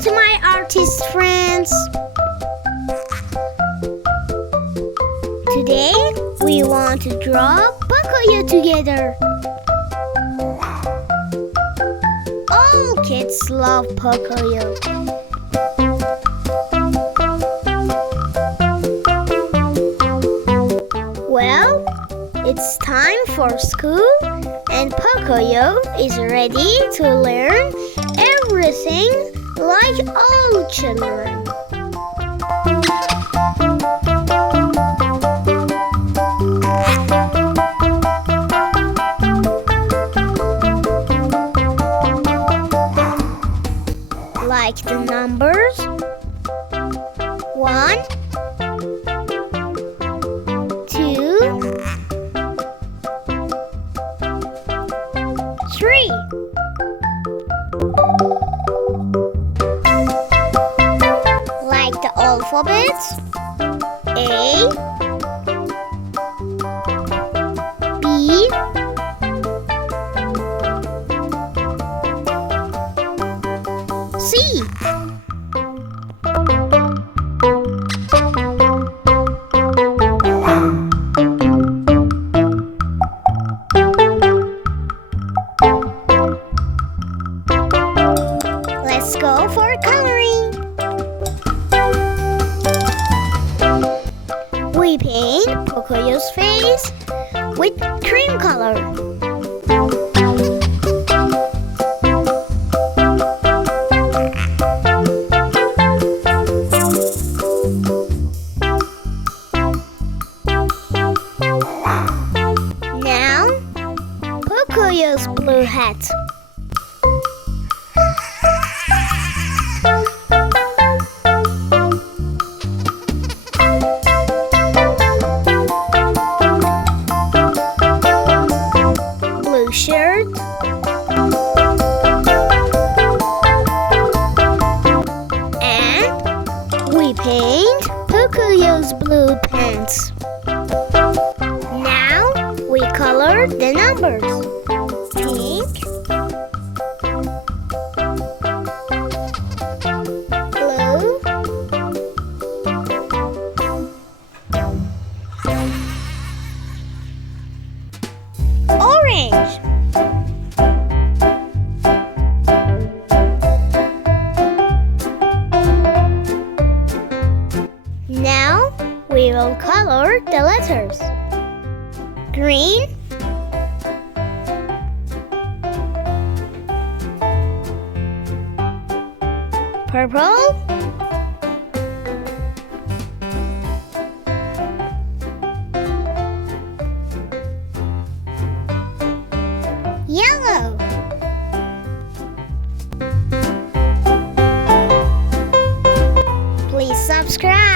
to my artist friends! Today we want to draw Pocoyo together. All kids love Pocoyo. Well, it's time for school and Pocoyo is ready to learn everything like all children. Like the numbers 1, 2, 3. Like the alphabets A, B, C. Let's go for coloring. We paint Pocoyo's face with cream color. Now, Pocoyo's blue hat. Blue shirt. And we paint Pocoyo's blue pants. Now we color the numbers. Pink, blue, orange. Now we will color the letters. Green, purple, yellow. Please subscribe.